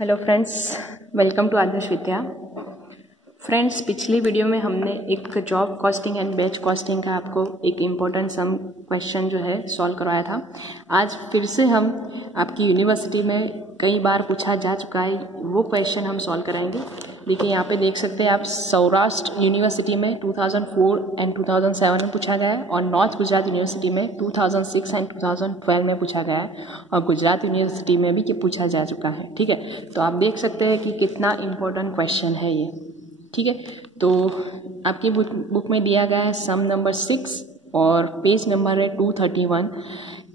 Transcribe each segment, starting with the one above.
Hello friends, welcome to Adarsh Vidya. Friends, पिछली video में हमने एक job costing and batch costing का आपको एक इम्पोर्टेंट सम क्वेश्चन जो है सॉल्व करवाया था। आज फिर से हम आपकी यूनिवर्सिटी में कई बार पूछा जा चुका है वो क्वेश्चन हम सॉल्व कराएंगे। देखिए यहाँ पे देख सकते हैं आप, सौराष्ट्र यूनिवर्सिटी में 2004 एंड 2007 में पूछा गया है और नॉर्थ गुजरात यूनिवर्सिटी में 2006 एंड 2012 में पूछा गया है और गुजरात यूनिवर्सिटी में भी ये पूछा जा चुका है। ठीक है, तो आप देख सकते हैं कि कितना इम्पोर्टेंट क्वेश्चन है ये। ठीक है, तो आपकी बुक में दिया गया है सम नंबर 6 और पेज नंबर है 231।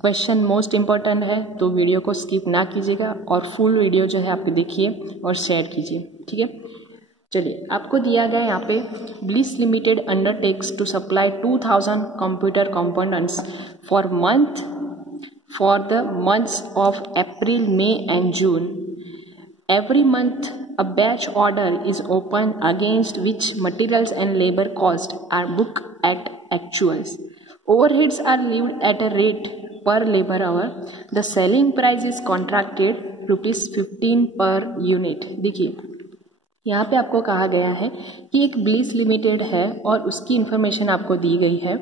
क्वेश्चन मोस्ट इम्पॉर्टेंट है, तो वीडियो को स्किप ना कीजिएगा और फुल वीडियो जो है आप देखिए और शेयर कीजिए। ठीक है, चलिए आपको दिया गया है यहाँ पे, Bliss Limited undertakes to supply 2000 computer components for the months of April, May and June. Every month, a batch order is opened against which materials and labor costs are booked at actuals. Overheads are levied at a rate per labor hour. The selling price is contracted ₹15 per unit. देखिए यहाँ पे आपको कहा गया है कि एक bliss limited है और उसकी इन्फॉर्मेशन आपको दी गई है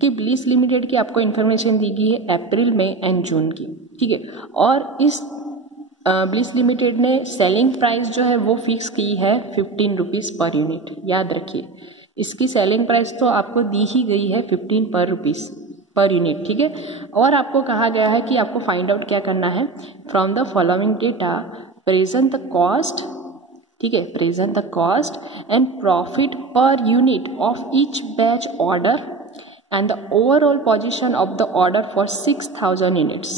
कि ब्लिस लिमिटेड की आपको इन्फॉर्मेशन दी गई है अप्रैल, मई एंड जून की। ठीक है, और इस ब्लिस लिमिटेड ने सेलिंग प्राइस जो है वो फिक्स की है ₹15 पर यूनिट। याद रखिए, इसकी सेलिंग प्राइस तो आपको दी ही गई है ₹15 पर यूनिट। ठीक है, और आपको कहा गया है कि आपको फाइंड आउट क्या करना है, from the following data present the cost. ठीक है, present the cost and profit per unit of each batch order and the overall position of the order for 6000 units.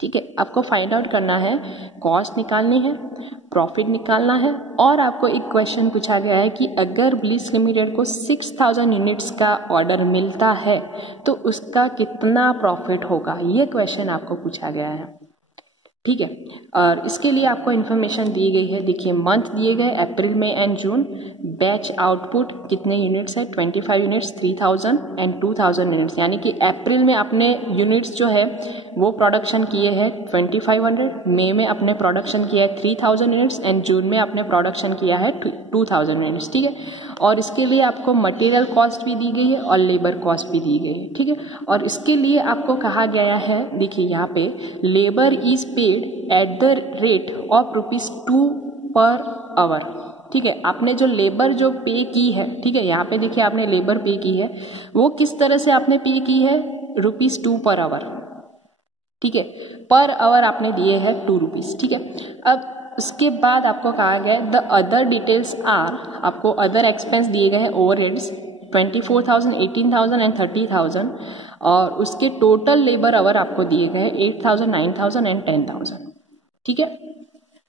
ठीक है, आपको फाइंड आउट करना है, कॉस्ट निकालनी है, प्रॉफिट निकालना है, और आपको एक क्वेश्चन पूछा गया है कि अगर ब्लिस लिमिटेड को 6000 यूनिट्स का ऑर्डर मिलता है तो उसका कितना प्रॉफिट होगा, ये क्वेश्चन आपको पूछा गया है। ठीक है, और इसके लिए आपको इन्फॉर्मेशन दी गई है। देखिए मंथ दिए गए अप्रैल, मई एंड जून। बैच आउटपुट कितने यूनिट्स है, 25 यूनिट्स, 3000 एंड 2000 यूनिट्स। यानी कि अप्रैल में अपने यूनिट्स जो है वो प्रोडक्शन किए हैं 2500, मई में अपने प्रोडक्शन किया है 3000 यूनिट्स एंड जून में अपने प्रोडक्शन किया है 2000 यूनिट्स। ठीक है, और इसके लिए आपको मटेरियल कॉस्ट भी दी गई है और लेबर कॉस्ट भी दी गई है। ठीक है, और इसके लिए आपको कहा गया है, देखिए यहाँ पे, labour is paid at the rate of ₹2 per hour. ठीक है, आपने जो लेबर जो पे की है, ठीक है, यहाँ पे देखिए आपने लेबर पे की है, वो किस तरह से आपने पे की है, ₹2 पर आवर। ठीक है, पर आवर आपने दिए हैं ₹2। ठीक है, अब उसके बाद आपको कहा गया द अदर डिटेल्स आर, आपको अदर एक्सपेंस दिए गए हैं, ओवरहेड्स 24,000, 18,000 एंड 30,000, और उसके टोटल लेबर आवर आपको दिए गए 8,000, 9,000 एंड 10,000। ठीक है,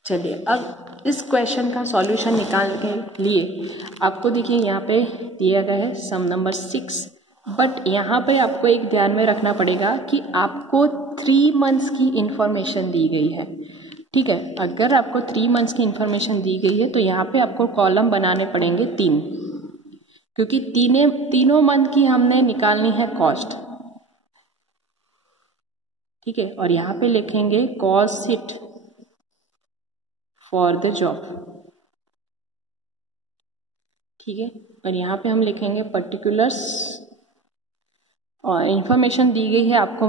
चलिए अब इस क्वेश्चन का सॉल्यूशन निकालने के लिए आपको देखिए यहाँ पे दिया गया है सम नंबर 6, बट यहाँ पे आपको एक ध्यान में रखना पड़ेगा कि आपको 3 मंथ्स की इंफॉर्मेशन दी गई है। ठीक है, अगर आपको 3 मंथ्स की इंफॉर्मेशन दी गई है तो यहाँ पे आपको कॉलम बनाने पड़ेंगे 3, क्योंकि तीनों मंथ की हमने निकालनी है कॉस्ट। ठीक है, और यहाँ पे लिखेंगे cost sheet for the job. ठीक है, और यहाँ पे हम लिखेंगे पर्टिकुलर्स, और इंफॉर्मेशन दी गई है आपको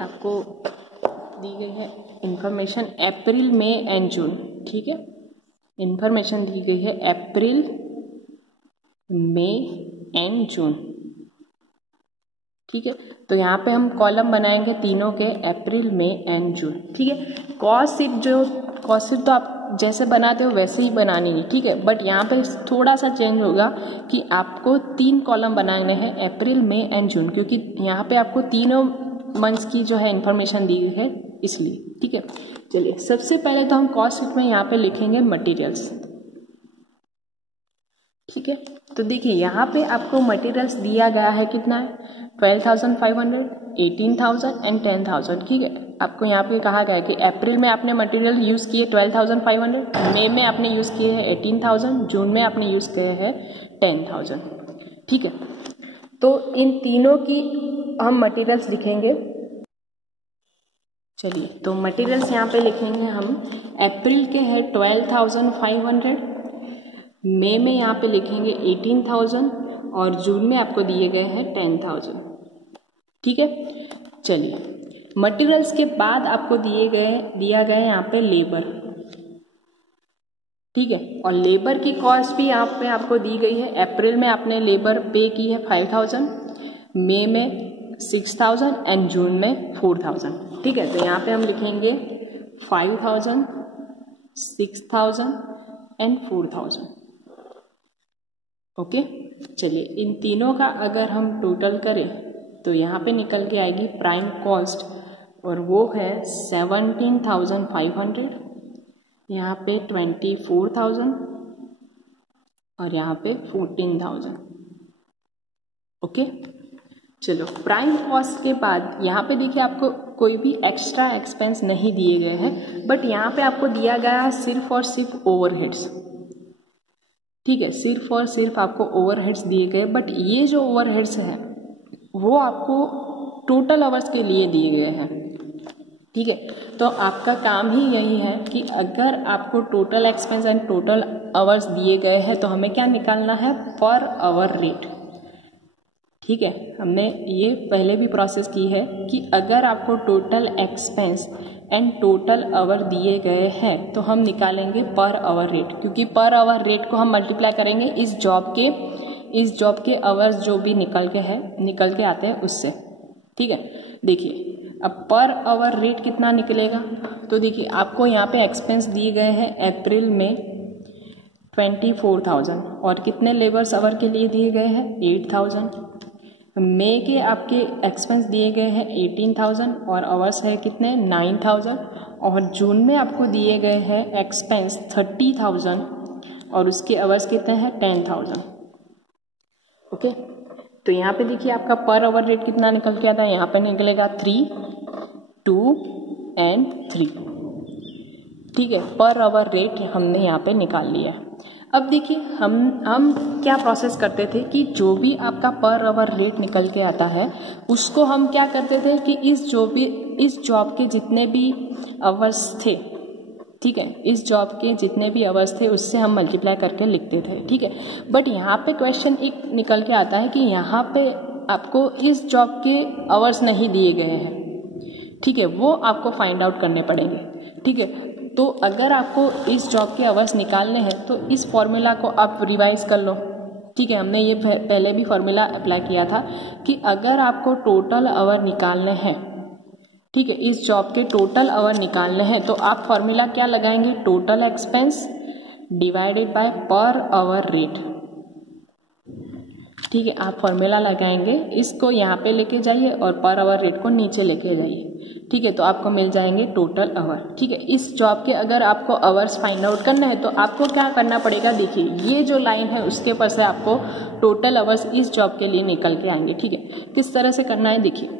आपको दी गई है information April, May and June. ठीक है, इंफॉर्मेशन दी गई है अप्रैल, मई एंड जून। ठीक है, तो यहाँ पे हम कॉलम बनाएंगे तीनों के, अप्रैल, मई एंड जून। ठीक है, कॉस्ट शीट तो आप जैसे बनाते हो वैसे ही बनानी है। ठीक है, बट यहाँ पे थोड़ा सा चेंज होगा कि आपको 3 कॉलम बनाने हैं, अप्रैल, मई एंड जून, क्योंकि यहाँ पे आपको तीनों मंथ्स की जो है इंफॉर्मेशन दी गई है इसलिए। ठीक है, चलिए सबसे पहले तो हम कॉस्ट शीट में यहाँ पे लिखेंगे मटेरियल्स। ठीक है, तो देखिए यहाँ पे आपको मटेरियल्स दिया गया है, कितना है, 12,500, 18,000 एंड 10,000। ठीक है, आपको यहाँ पे कहा गया है कि अप्रैल में आपने मटेरियल यूज़ किए 12,500, मई में आपने यूज़ किए हैं 18,000, जून में आपने यूज़ किए हैं 10,000। ठीक है, तो इन तीनों की हम मटेरियल्स लिखेंगे। चलिए, तो मटेरियल्स यहाँ पे लिखेंगे हम। अप्रैल के है 12,500, मई में यहाँ पे लिखेंगे 18,000 और जून में आपको दिए गए हैं 10,000। ठीक है, चलिए मटेरियल्स के बाद आपको दिया गया यहाँ पे लेबर। ठीक है, और लेबर की कॉस्ट भी यहाँ पे आपको दी गई है। अप्रैल में आपने लेबर पे की है 5,000, मई में 6,000 एंड जून में 4,000। ठीक है, तो यहाँ पे हम लिखेंगे 5,000, 6,000 एंड 4,000। ओके, चलिए इन तीनों का अगर हम टोटल करें तो यहाँ पे निकल के आएगी प्राइम कॉस्ट, और वो है 17,500, यहाँ पे 24,000 और यहाँ पे 14,000। ओके, चलो प्राइम कॉस्ट के बाद यहाँ पे देखिए आपको कोई भी एक्स्ट्रा एक्सपेंस नहीं दिए गए हैं, बट यहाँ पे आपको दिया गया है सिर्फ और सिर्फ ओवरहेड्स। ठीक है, सिर्फ और सिर्फ आपको ओवरहेड्स दिए गए, बट ये जो ओवरहेड्स हैं वो आपको टोटल आवर्स के लिए दिए गए हैं। ठीक है, तो आपका काम ही यही है कि अगर आपको total expense and total hours दिए गए हैं तो हमें क्या निकालना है, पर आवर रेट। ठीक है, हमने ये पहले भी प्रोसेस की है कि अगर आपको total expense and total hour दिए गए हैं तो हम निकालेंगे पर आवर रेट, क्योंकि पर आवर रेट को हम मल्टीप्लाई करेंगे इस जॉब के आवर्स जो भी निकल के आते हैं उससे। ठीक है, देखिए अब पर आवर रेट कितना निकलेगा, तो देखिए आपको यहाँ पे एक्सपेंस दिए गए हैं अप्रैल में 24,000 और कितने लेबर्स आवर के लिए दिए गए हैं 8,000। मई के आपके एक्सपेंस दिए गए हैं 18,000 और आवर्स है कितने 9,000, और जून में आपको दिए गए हैं एक्सपेंस 30,000 और उसके आवर्स कितने हैं 10,000। ओके, तो यहाँ पे देखिए आपका पर आवर रेट कितना निकल के आता है, यहाँ पे निकलेगा 3, 2 एंड 3। ठीक है, पर आवर रेट हमने यहाँ पे निकाल लिया है। अब देखिए हम क्या प्रोसेस करते थे कि जो भी आपका पर आवर रेट निकल के आता है उसको हम क्या करते थे कि इस जॉब के जितने भी आवर्स थे, ठीक है, इस जॉब के जितने भी आवर्स थे उससे हम मल्टीप्लाई करके लिखते थे। ठीक है, बट यहाँ पे क्वेश्चन एक निकल के आता है कि यहाँ पे आपको इस जॉब के आवर्स नहीं दिए गए हैं। ठीक है, वो आपको फाइंड आउट करने पड़ेंगे। ठीक है, तो अगर आपको इस जॉब के आवर्स निकालने हैं तो इस फॉर्मूला को आप रिवाइज कर लो। ठीक है, हमने ये पहले भी फॉर्मूला अप्लाई किया था कि अगर आपको टोटल आवर निकालने हैं, ठीक है, इस जॉब के टोटल आवर निकालने हैं तो आप फॉर्मूला क्या लगाएंगे, total expense divided by per hour rate. ठीक है, आप फॉर्मूला लगाएंगे, इसको यहाँ पे लेके जाइए और पर आवर रेट को नीचे लेके जाइए। ठीक है, तो आपको मिल जाएंगे टोटल आवर। ठीक है, इस जॉब के अगर आपको आवर्स फाइंड आउट करना है तो आपको क्या करना पड़ेगा, देखिए ये जो लाइन है उसके ऊपर से आपको टोटल आवर्स इस जॉब के लिए निकल के आएंगे। ठीक है, किस तरह से करना है, देखिए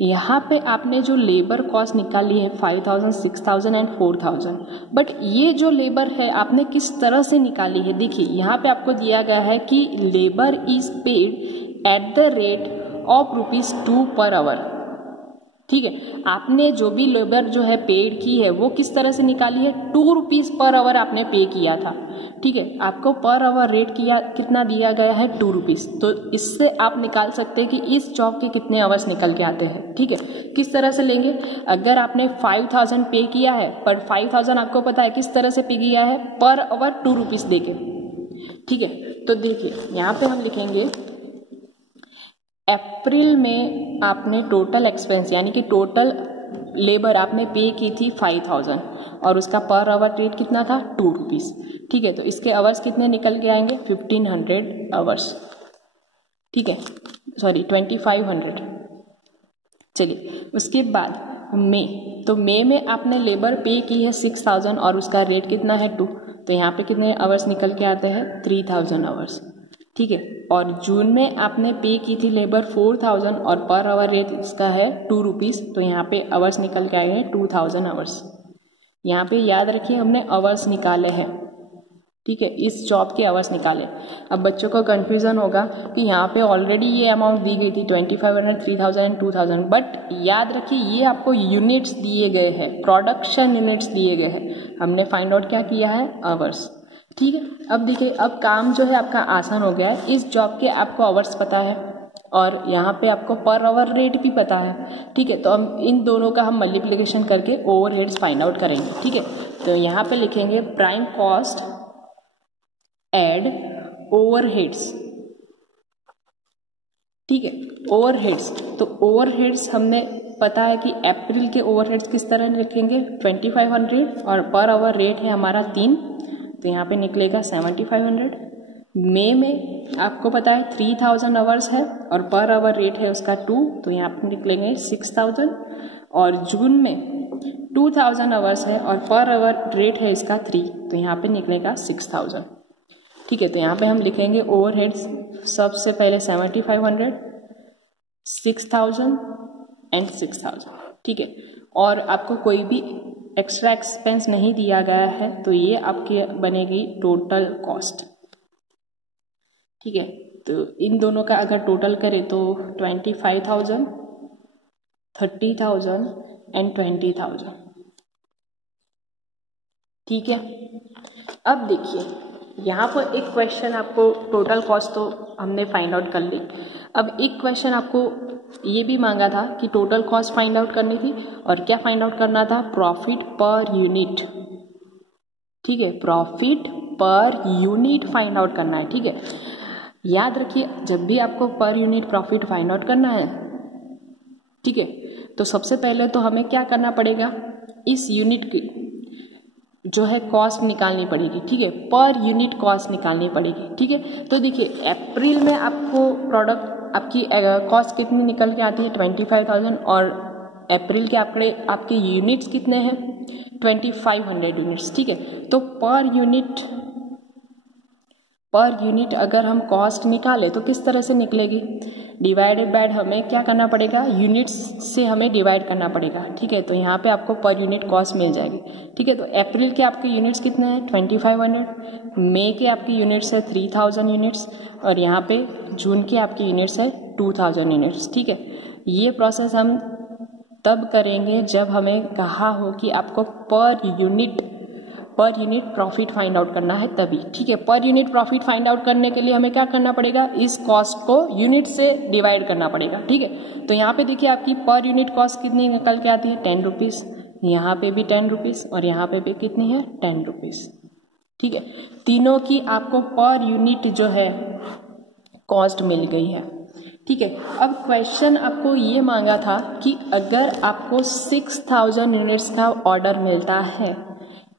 यहाँ पे आपने जो लेबर कॉस्ट निकाली है 5,000, 6,000 एंड 4,000, बट ये जो लेबर है आपने किस तरह से निकाली है, देखिए यहाँ पे आपको दिया गया है कि labour is paid at the rate of ₹2 per hour. ठीक है, आपने जो भी लेबर जो है पेड की है वो किस तरह से निकाली है, ₹2 पर आवर आपने पे किया था। ठीक है, आपको पर आवर रेट कितना दिया गया है ₹2, तो इससे आप निकाल सकते हैं कि इस जॉब के कितने आवर्स निकल के आते हैं। ठीक है, किस तरह से लेंगे, अगर आपने 5,000 पे किया है, पर 5,000 आपको पता है किस तरह से पे किया है, पर आवर ₹2 देके। ठीक है, तो देखिए यहाँ पे हम लिखेंगे अप्रैल में आपने टोटल एक्सपेंस यानी कि टोटल लेबर आपने पे की थी 5,000 और उसका पर आवर रेट कितना था ₹2। ठीक है, तो इसके आवर्स कितने निकल के आएंगे 1,500 आवर्स। ठीक है, सॉरी 2,500। चलिए उसके बाद मई, तो मई में आपने लेबर पे की है 6,000 और उसका रेट कितना है 2, तो यहाँ पे कितने आवर्स निकल के आते हैं 3,000 आवर्स। ठीक है, और जून में आपने पे की थी लेबर 4,000 और पर आवर रेट इसका है ₹2, तो यहाँ पे आवर्स निकल के आए हैं 2,000 आवर्स। यहाँ पे याद रखिए हमने आवर्स निकाले हैं। ठीक है, इस जॉब के आवर्स निकाले। अब बच्चों को कन्फ्यूज़न होगा कि यहाँ पे ऑलरेडी ये अमाउंट दी गई थी 2500, 3000, 2000, बट याद रखिए ये आपको यूनिट्स दिए गए हैं, प्रोडक्शन यूनिट्स दिए गए हैं। हमने फाइंड आउट क्या किया है, आवर्स। ठीक है, अब देखिए अब काम जो है आपका आसान हो गया है। इस जॉब के आपको आवर्स पता है और यहाँ पे आपको पर आवर रेट भी पता है। ठीक है, तो हम इन दोनों का हम मल्टीप्लिकेशन करके ओवरहेड्स फाइंड आउट करेंगे। ठीक है, तो यहाँ पे लिखेंगे प्राइम कॉस्ट एड ओवरहेड्स। ठीक है, ओवरहेड्स, तो ओवरहेड्स हमने पता है कि अप्रैल के ओवरहेड्स किस तरह लिखेंगे, 2500 और पर आवर रेट है हमारा 3, तो यहाँ पे निकलेगा 7500। मई में आपको पता है 3000 आवर्स है और पर आवर रेट है उसका 2, तो यहाँ पे निकलेंगे 6000। और जून में 2000 आवर्स है और पर आवर रेट है इसका 3, तो यहाँ पे निकलेगा 6000। ठीक है, तो यहाँ पे हम लिखेंगे ओवरहेड्स सबसे पहले 7500, 6000 एंड 6000। ठीक है, और आपको कोई भी एक्स्ट्रा एक्सपेंस नहीं दिया गया है, तो ये आपकी बनेगी टोटल कॉस्ट। ठीक है, तो इन दोनों का अगर टोटल करें तो 25,000, 30,000 एंड 20,000। ठीक है, अब देखिए यहाँ पर एक क्वेश्चन आपको, टोटल कॉस्ट तो हमने फाइंड आउट कर ली। अब एक क्वेश्चन आपको ये भी मांगा था कि टोटल कॉस्ट फाइंड आउट करनी थी और क्या फाइंड आउट करना था, प्रॉफिट पर यूनिट। ठीक है, profit per unit find out करना है। ठीक है, याद रखिए जब भी आपको per unit profit find out करना है, ठीक है, तो सबसे पहले तो हमें क्या करना पड़ेगा, इस यूनिट की जो है कॉस्ट निकालनी पड़ेगी। ठीक है, पर यूनिट कॉस्ट निकालनी पड़ेगी। ठीक है, तो देखिए अप्रैल में आपको प्रोडक्ट आपकी कॉस्ट कितनी निकल के आती है, 25,000 और अप्रैल के आपके यूनिट्स कितने हैं, 2500 यूनिट्स। ठीक है, तो पर यूनिट अगर हम कॉस्ट निकालें तो किस तरह से निकलेगी, डिवाइडेड बाय हमें क्या करना पड़ेगा, यूनिट्स से हमें डिवाइड करना पड़ेगा। ठीक है, तो यहाँ पे आपको पर यूनिट कॉस्ट मिल जाएगी। ठीक है, तो अप्रैल के आपके यूनिट्स कितने हैं, 2500, मई के आपके यूनिट्स है 3000 यूनिट्स और यहाँ पे जून के आपके यूनिट्स है 2000 यूनिट्स। ठीक है, ये प्रोसेस हम तब करेंगे जब हमें कहा हो कि आपको per unit profit find out करना है तभी। ठीक है, per unit profit find out करने के लिए हमें क्या करना पड़ेगा, इस कॉस्ट को यूनिट से डिवाइड करना पड़ेगा। ठीक है, तो यहाँ पे देखिए आपकी पर यूनिट कॉस्ट कितनी निकल के आती है, 10 रुपीज़, यहाँ पे भी 10 रुपीज़ और यहाँ पे भी कितनी है, 10 रुपीज़। ठीक है, तीनों की आपको पर यूनिट जो है कॉस्ट मिल गई है। ठीक है, अब क्वेश्चन आपको ये मांगा था कि अगर आपको 6000 यूनिट्स का ऑर्डर मिलता है,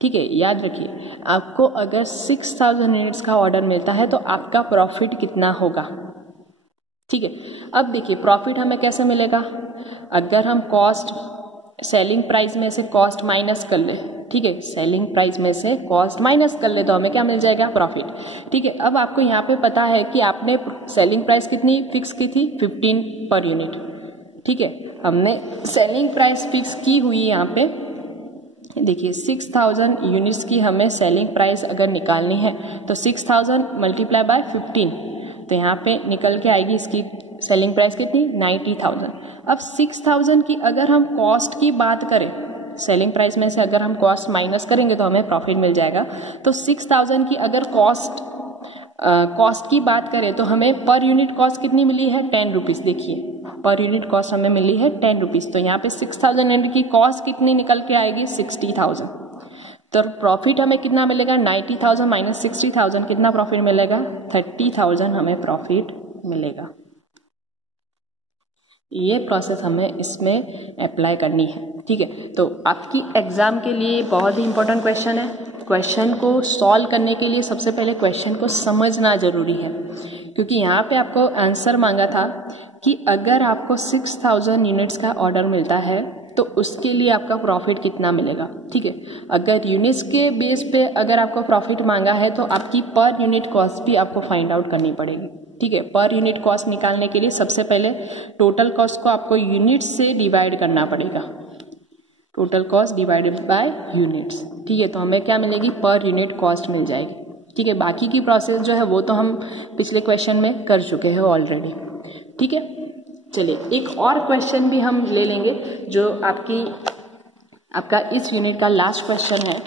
ठीक है, याद रखिए आपको अगर 6000 यूनिट्स का ऑर्डर मिलता है तो आपका प्रॉफिट कितना होगा। ठीक है, अब देखिए प्रॉफिट हमें कैसे मिलेगा, अगर हम कॉस्ट सेलिंग प्राइस में से कॉस्ट माइनस कर ले, ठीक है, सेलिंग प्राइस में से कॉस्ट माइनस कर ले तो हमें क्या मिल जाएगा, प्रॉफिट। ठीक है, अब आपको यहाँ पे पता है कि आपने सेलिंग प्राइस कितनी फिक्स की थी, 15 पर यूनिट। ठीक है, हमने सेलिंग प्राइस फिक्स की हुई है यहाँ पे, देखिए 6000 यूनिट्स की हमें सेलिंग प्राइस अगर निकालनी है तो 6000 मल्टीप्लाई बाय 15, तो यहाँ पे निकल के आएगी इसकी सेलिंग प्राइस कितनी, 90,000। अब 6000 की अगर हम कॉस्ट की बात करें, सेलिंग प्राइस में से अगर हम कॉस्ट माइनस करेंगे तो हमें प्रॉफिट मिल जाएगा। तो 6000 की अगर कॉस्ट की बात करें तो हमें पर यूनिट कॉस्ट कितनी मिली है, 10 रुपीज़। देखिए पर यूनिट कॉस्ट हमें मिली है 10 रुपीज़, तो यहाँ पे 6000 यूनिट की कॉस्ट कितनी निकल के आएगी, 60,000। तो प्रॉफिट हमें कितना मिलेगा, 90,000 माइनस 60,000, कितना प्रॉफिट मिलेगा, 30,000 हमें प्रॉफिट मिलेगा। ये प्रोसेस हमें इसमें अप्लाई करनी है। ठीक है, तो आपकी एग्जाम के लिए बहुत ही इंपॉर्टेंट क्वेश्चन है। क्वेश्चन को सॉल्व करने के लिए सबसे पहले क्वेश्चन को समझना जरूरी है, क्योंकि यहाँ पे आपको आंसर मांगा था कि अगर आपको 6000 यूनिट्स का ऑर्डर मिलता है तो उसके लिए आपका प्रॉफिट कितना मिलेगा। ठीक है, अगर यूनिट्स के बेस पे अगर आपको प्रॉफिट मांगा है तो आपकी पर यूनिट कॉस्ट भी आपको फाइंड आउट करनी पड़ेगी। ठीक है, पर यूनिट कॉस्ट निकालने के लिए सबसे पहले टोटल कॉस्ट को आपको यूनिट्स से डिवाइड करना पड़ेगा, total cost divided by units. ठीक है, तो हमें क्या मिलेगी, पर यूनिट कॉस्ट मिल जाएगी। ठीक है, बाकी की प्रोसेस जो है वो तो हम पिछले क्वेश्चन में कर चुके हैं ऑलरेडी। ठीक है, चलिए एक और क्वेश्चन भी हम ले लेंगे जो आपका इस यूनिट का लास्ट क्वेश्चन है।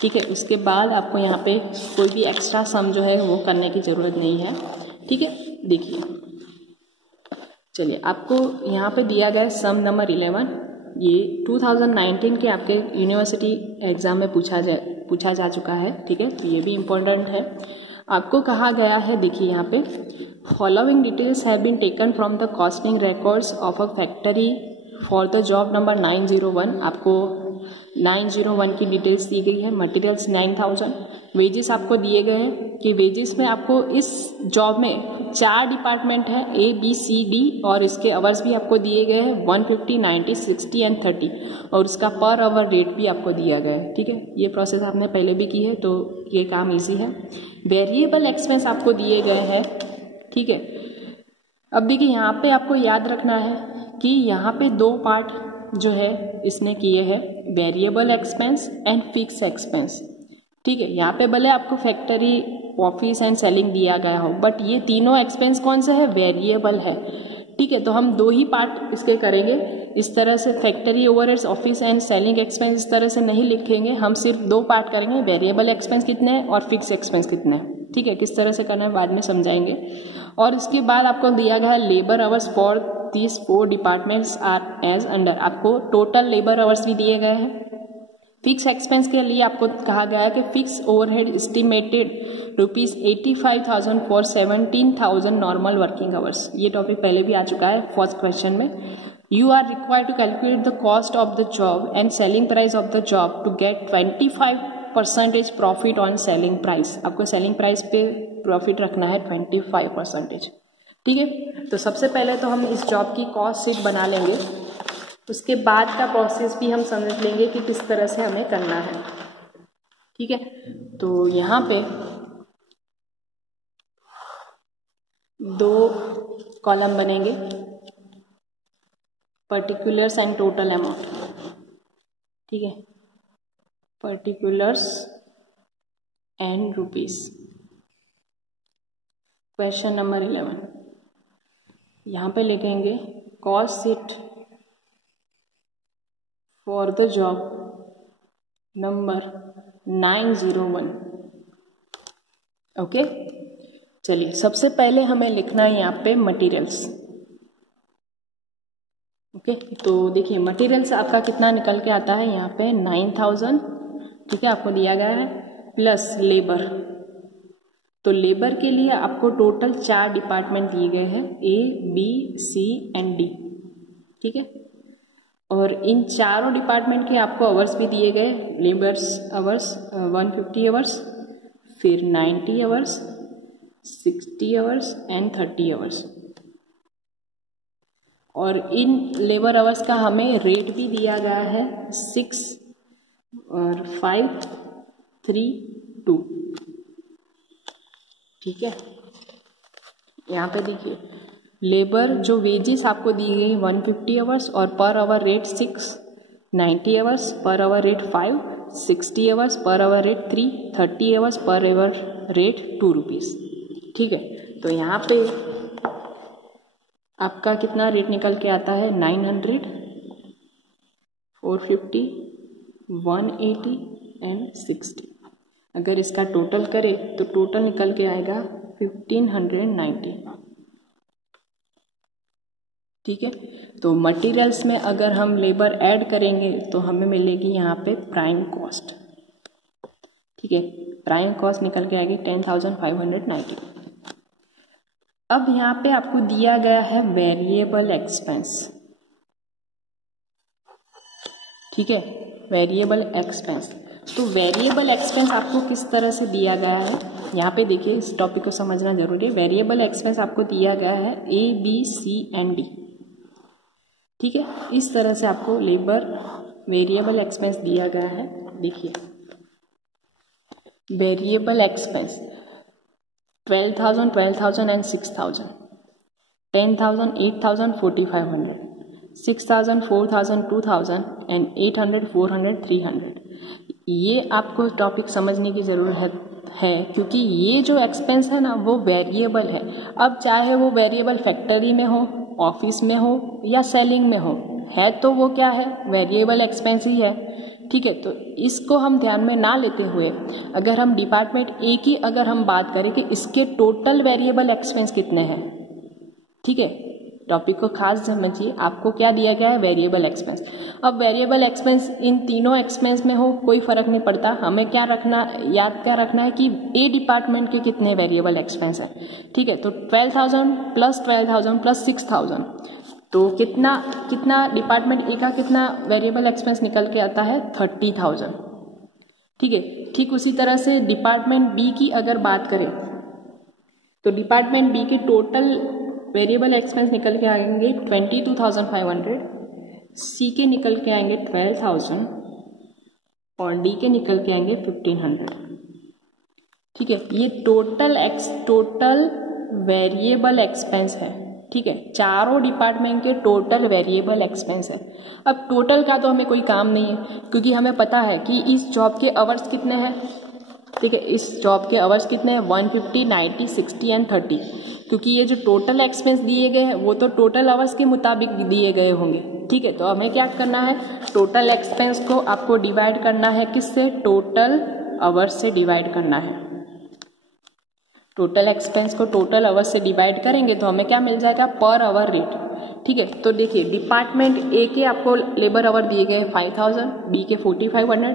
ठीक है, उसके बाद आपको यहाँ पे कोई भी एक्स्ट्रा सम जो है वो करने की ज़रूरत नहीं है। ठीक है, देखिए चलिए आपको यहाँ पे दिया गया सम नंबर 11, ये 2019 के आपके यूनिवर्सिटी एग्ज़ाम में पूछा जा चुका है। ठीक है, तो ये भी इम्पोर्टेंट है। आपको कहा गया है, देखिए यहाँ पे following details have been taken from the costing records of a factory for the job number 901। आपको 901 की डिटेल्स दी गई है। मटेरियल्स 9000, वेजेस आपको दिए गए हैं कि वेजेस में आपको इस जॉब में 4 डिपार्टमेंट है A B C D, और इसके आवर्स भी आपको दिए गए हैं 150, 90, 60 एंड 30, और उसका पर आवर रेट भी आपको दिया गया है। ठीक है, ये प्रोसेस आपने पहले भी की है तो ये काम इजी है। वेरिएबल एक्सपेंस आपको दिए गए हैं। ठीक है, अब देखिए यहाँ पे आपको याद रखना है कि यहाँ पे 2 पार्ट जो है इसने किए हैं, variable expense and fix expense. ठीक है, यहाँ पे भले आपको फैक्ट्री, ऑफिस एंड सेलिंग दिया गया हो, बट ये तीनों एक्सपेंस कौन सा है, वेरिएबल है। ठीक है, तो हम 2 ही पार्ट इसके करेंगे। इस तरह से factory overheads, office and selling expense इस तरह से नहीं लिखेंगे, हम सिर्फ 2 पार्ट करेंगे, वेरिएबल एक्सपेंस कितने हैं और फिक्स एक्सपेंस कितने हैं। ठीक है, किस तरह से करना है बाद में समझाएंगे। और इसके बाद आपको दिया गया labour hours for these 4 departments are as under, आपको टोटल लेबर आवर्स भी दिए गए हैं। फिक्स एक्सपेंस के लिए आपको कहा गया है कि fix overhead estimated ₹85,000 for 17,000 normal working hours. ये टॉपिक पहले भी आ चुका है फर्स्ट क्वेश्चन में। You are required to calculate the cost of the job and selling price of the job to get 25% profit on selling price. आपको selling price पे profit रखना है 25%। ठीक है, तो सबसे पहले तो हम इस जॉब की कॉस्ट शीट बना लेंगे, उसके बाद का प्रोसेस भी हम समझ लेंगे कि किस तरह से हमें करना है। ठीक है, तो यहाँ पे 2 कॉलम बनेंगे, पर्टिकुलर्स एंड टोटल अमाउंट। ठीक है, particulars and rupees. Question number 11 यहाँ पे लिखेंगे cost sheet for the job number 901। Okay, चलिए सबसे पहले हमें लिखना है यहाँ पे मटेरियल्स। ओके, तो देखिए मटेरियल्स आपका कितना निकल के आता है यहाँ पे 9000। ठीक है, आपको दिया गया है प्लस लेबर। तो लेबर के लिए आपको टोटल 4 डिपार्टमेंट दिए गए हैं, A B C and D। ठीक है, और इन चारों डिपार्टमेंट के आपको आवर्स भी दिए गए, लेबर्स आवर्स 150 आवर्स, फिर 90 आवर्स, 60 आवर्स एंड 30 आवर्स। और इन लेबर आवर्स का हमें रेट भी दिया गया है 6 और 5 3 2। ठीक है, यहाँ पे देखिए लेबर जो वेजेस आपको दी गई 150 आवर्स और per hour rate 6, 90 hours per hour rate 5, 60 hours per hour rate 3, 30 hours per hour rate 2 rupees. ठीक है, तो यहाँ पे आपका कितना रेट निकल के आता है 900, 450, 180 एंड 60। अगर इसका टोटल करें तो टोटल निकल के आएगा 1590। ठीक है, तो मटेरियल्स में अगर हम लेबर ऐड करेंगे तो हमें मिलेगी यहाँ पे प्राइम कॉस्ट। ठीक है, प्राइम कॉस्ट निकल के आएगी 10,590। अब यहाँ पे आपको दिया गया है वेरिएबल एक्सपेंस। ठीक है, वेरिएबल एक्सपेंस। तो वेरिएबल एक्सपेंस आपको किस तरह से दिया गया है, यहाँ पे देखिए इस टॉपिक को समझना जरूरी है। वेरिएबल एक्सपेंस आपको दिया गया है A B C and D। ठीक है, इस तरह से आपको लेबर वेरिएबल एक्सपेंस दिया गया है। देखिए वेरिएबल एक्सपेंस 12,000, 12,000 एंड 6,000, 10,000, 8,000, 4,500, 6,000, 4,000, 2,000 एंड 800, 400, 300। ये आपको टॉपिक समझने की ज़रूरत है क्योंकि ये जो एक्सपेंस है ना वो वेरिएबल है। अब चाहे वो वेरिएबल फैक्ट्री में हो, ऑफिस में हो या सेलिंग में हो, है तो वो क्या है, वेरिएबल एक्सपेंस ही है। ठीक है, तो इसको हम ध्यान में ना लेते हुए अगर हम डिपार्टमेंट ए की अगर हम बात करें कि इसके टोटल वेरिएबल एक्सपेंस कितने हैं, ठीक है, टॉपिक को खास समझिए। आपको क्या दिया गया है, वेरिएबल एक्सपेंस। अब वेरिएबल एक्सपेंस इन तीनों एक्सपेंस में हो कोई फर्क नहीं पड़ता, हमें क्या रखना, याद क्या रखना है कि ए डिपार्टमेंट के कितने वेरिएबल एक्सपेंस है। ठीक है, तो 12,000 प्लस 12,000 प्लस 6,000, तो कितना डिपार्टमेंट ए का कितना वेरिएबल एक्सपेंस निकल के आता है, 30,000। ठीक है, ठीक उसी तरह से डिपार्टमेंट बी की अगर बात करें तो डिपार्टमेंट बी के टोटल वेरिएबल एक्सपेंस निकल के आएंगे 22,500, सी के निकल के आएंगे 12,000 और डी के निकल के आएंगे 1,500। ठीक है, ये टोटल वेरिएबल एक्सपेंस है। ठीक है, चारों डिपार्टमेंट के टोटल वेरिएबल एक्सपेंस है। अब टोटल का तो हमें कोई काम नहीं है क्योंकि हमें पता है कि इस जॉब के आवर्स कितने हैं। ठीक है, इस जॉब के आवर्स कितने हैं, 150, 90, 60 एंड 30, क्योंकि ये जो टोटल एक्सपेंस दिए गए हैं वो तो टोटल आवर्स के मुताबिक दिए गए होंगे। ठीक है, तो हमें क्या करना है, टोटल एक्सपेंस को आपको डिवाइड करना है किससे, टोटल आवर्स से डिवाइड करना है। टोटल एक्सपेंस को टोटल आवर्स से डिवाइड करेंगे तो हमें क्या मिल जाएगा, पर आवर रेट। ठीक है, तो देखिए डिपार्टमेंट ए के आपको लेबर आवर दिए गए 5,000, बी के 4,500,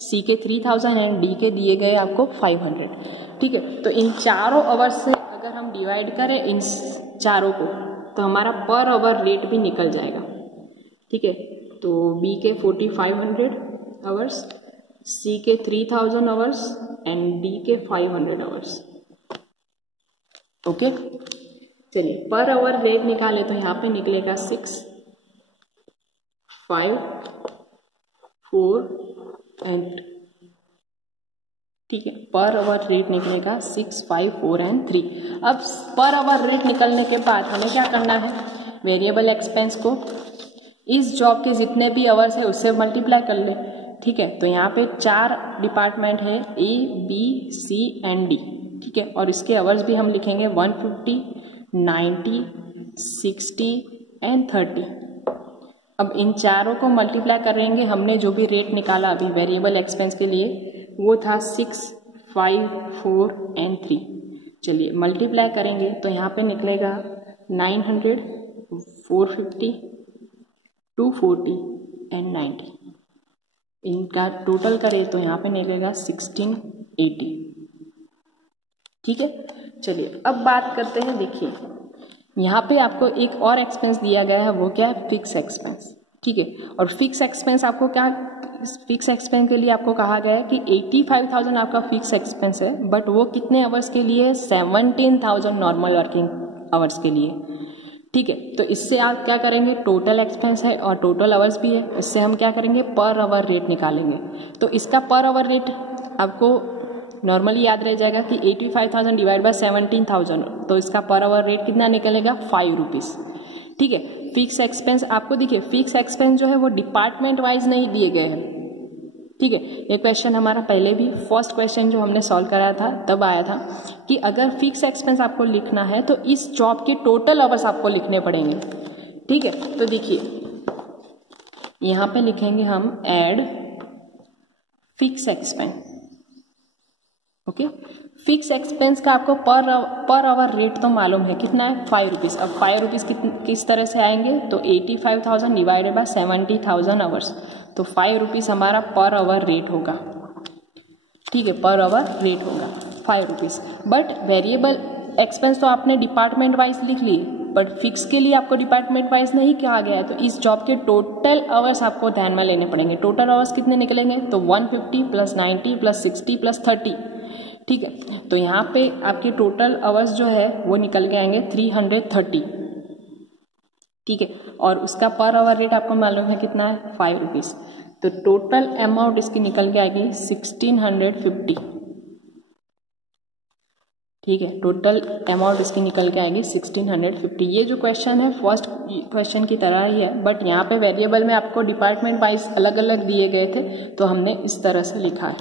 सी के 3,000 एंड डी के दिए गए आपको 500। ठीक है, तो इन चारों आवर्स से अगर हम डिवाइड करें इन चारों को तो हमारा पर आवर रेट भी निकल जाएगा। ठीक है, तो बी के 4,500 आवर्स, सी के 3,000 आवर्स एंड डी के 500 आवर्स। ओके, चलिए पर आवर रेट निकाले तो यहाँ पे निकलेगा 6, 5, 4 एंड, ठीक है, पर आवर रेट निकलेगा 6, 5, 4 एंड 3। अब पर आवर रेट निकलने के बाद हमें क्या करना है, वेरिएबल एक्सपेंस को इस जॉब के जितने भी आवर्स है उससे मल्टीप्लाई कर ले। ठीक है, तो यहाँ पे 4 डिपार्टमेंट है, ए, बी, सी एंड डी। ठीक है, और इसके आवर्स भी हम लिखेंगे 150, 90, 60 एंड 30। अब इन चारों को मल्टीप्लाई करेंगे, हमने जो भी रेट निकाला अभी वेरिएबल एक्सपेंस के लिए वो था 6, 5, 4 एंड 3। चलिए मल्टीप्लाई करेंगे तो यहाँ पे निकलेगा 900, 450, 240 एंड 90। इनका टोटल करें तो यहाँ पे निकलेगा 1680। ठीक है, चलिए अब बात करते हैं। देखिए यहाँ पे आपको एक और एक्सपेंस दिया गया है, वो क्या है, फिक्स एक्सपेंस। ठीक है, और फिक्स एक्सपेंस आपको क्या, फिक्स एक्सपेंस के लिए आपको कहा गया है कि 85,000 आपका फिक्स एक्सपेंस है, बट वो कितने आवर्स के लिए, 17,000 नॉर्मल वर्किंग आवर्स के लिए। ठीक है, तो इससे आप क्या करेंगे, टोटल एक्सपेंस है और टोटल आवर्स भी है, इससे हम क्या करेंगे, पर आवर रेट निकालेंगे। तो इसका पर आवर रेट आपको नॉर्मली याद रह जाएगा कि 85,000 डिवाइड बाय 17,000, तो इसका पर आवर रेट कितना निकलेगा, 5 रुपीज़। ठीक है, फिक्स एक्सपेंस आपको देखिए, फिक्स एक्सपेंस जो है वो डिपार्टमेंट वाइज नहीं दिए गए हैं। ठीक है, ये क्वेश्चन हमारा पहले भी फर्स्ट क्वेश्चन जो हमने सॉल्व कराया था तब आया था कि अगर फिक्स एक्सपेंस आपको लिखना है तो इस जॉब के टोटल आवर्स आपको लिखने पड़ेंगे। ठीक है, तो देखिए यहाँ पे लिखेंगे हम add fix expense. Okay, fix expense का आपको पर आवर रेट तो मालूम है, कितना है, 5 रुपीज़। अब 5 रुपीज़ किस तरह से आएंगे, तो 85,000 डिवाइडेड बाय 70,000 आवर्स, तो 5 रुपीज़ हमारा पर आवर रेट होगा। ठीक है, पर आवर रेट होगा 5 रुपीज़। बट वेरिएबल एक्सपेंस तो आपने डिपार्टमेंट वाइज लिख ली, बट फिक्स के लिए आपको डिपार्टमेंट वाइज नहीं कहा गया है, तो इस जॉब के टोटल आवर्स आपको ध्यान में लेने पड़ेंगे। टोटल आवर्स कितने निकलेंगे, तो 150 प्लस 90 प्लस 60 प्लस 30। ठीक है, तो यहाँ पे आपके टोटल आवर्स जो है वो निकल के आएंगे 330। ठीक है, और उसका पर आवर रेट आपको मालूम है कितना है, 5 रुपीज़। तो टोटल अमाउंट इसकी निकल के आएगी 1650। ठीक है। टोटल अमाउंट इसकी निकल के आएगी 1650। ये जो क्वेश्चन है फर्स्ट क्वेश्चन की तरह ही है, बट यहाँ पे वेरिएबल में आपको डिपार्टमेंट वाइज अलग अलग दिए गए थे, तो हमने इस तरह से लिखा है।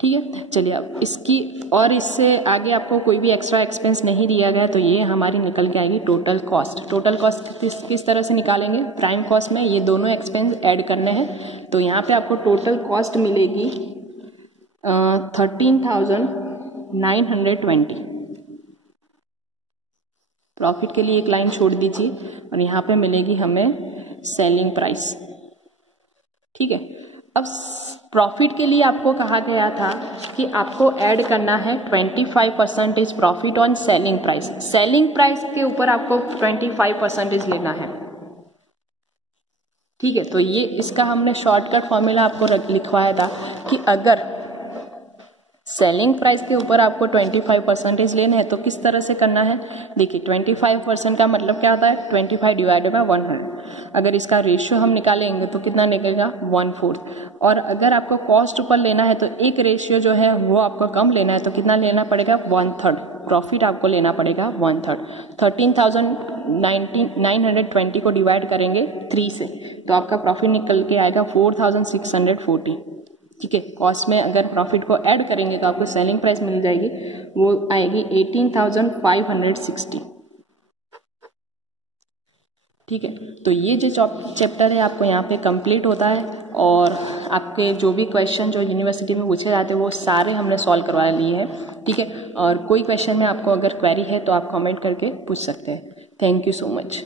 ठीक है, चलिए अब इसकी और इससे आगे आपको कोई भी एक्स्ट्रा एक्सपेंस नहीं दिया गया, तो ये हमारी निकल के आएगी टोटल कॉस्ट। टोटल कॉस्ट किस तरह से निकालेंगे, प्राइम कॉस्ट में ये दोनों एक्सपेंस ऐड करने हैं, तो यहाँ पे आपको टोटल कॉस्ट मिलेगी 13,920। प्रॉफिट के लिए एक लाइन छोड़ दीजिए और यहाँ पे मिलेगी हमें सेलिंग प्राइस। ठीक है, अब प्रॉफिट के लिए आपको कहा गया था कि आपको ऐड करना है 25% profit on selling price. Selling price के ऊपर आपको 25% लेना है। ठीक है, तो ये इसका हमने शॉर्टकट फॉर्मूला आपको लिखवाया था कि अगर सेलिंग प्राइस के ऊपर आपको 25% लेना है तो किस तरह से करना है। देखिए 25% का मतलब क्या होता है, 25 डिवाइडेड बाय 100। अगर इसका रेशियो हम निकालेंगे तो कितना निकलेगा, 1/4। और अगर आपको कॉस्ट ऊपर लेना है तो एक रेशियो जो है वो आपको कम लेना है, तो कितना लेना पड़ेगा, 1/3। प्रॉफिट आपको लेना पड़ेगा 1/3। 13,920 को डिवाइड करेंगे 3 से, तो आपका प्रॉफिट निकल के आएगा 4,640। ठीक है, कॉस्ट में अगर प्रॉफिट को ऐड करेंगे तो आपको सेलिंग प्राइस मिल जाएगी, वो आएगी 18,560। ठीक है, तो ये जो चैप्टर है आपको यहाँ पे कंप्लीट होता है, और आपके जो भी क्वेश्चन जो यूनिवर्सिटी में पूछे जाते हैं वो सारे हमने सॉल्व करवा लिए हैं। ठीक है, और कोई क्वेश्चन में आपको अगर क्वेरी है तो आप कमेंट करके पूछ सकते हैं। Thank you so much.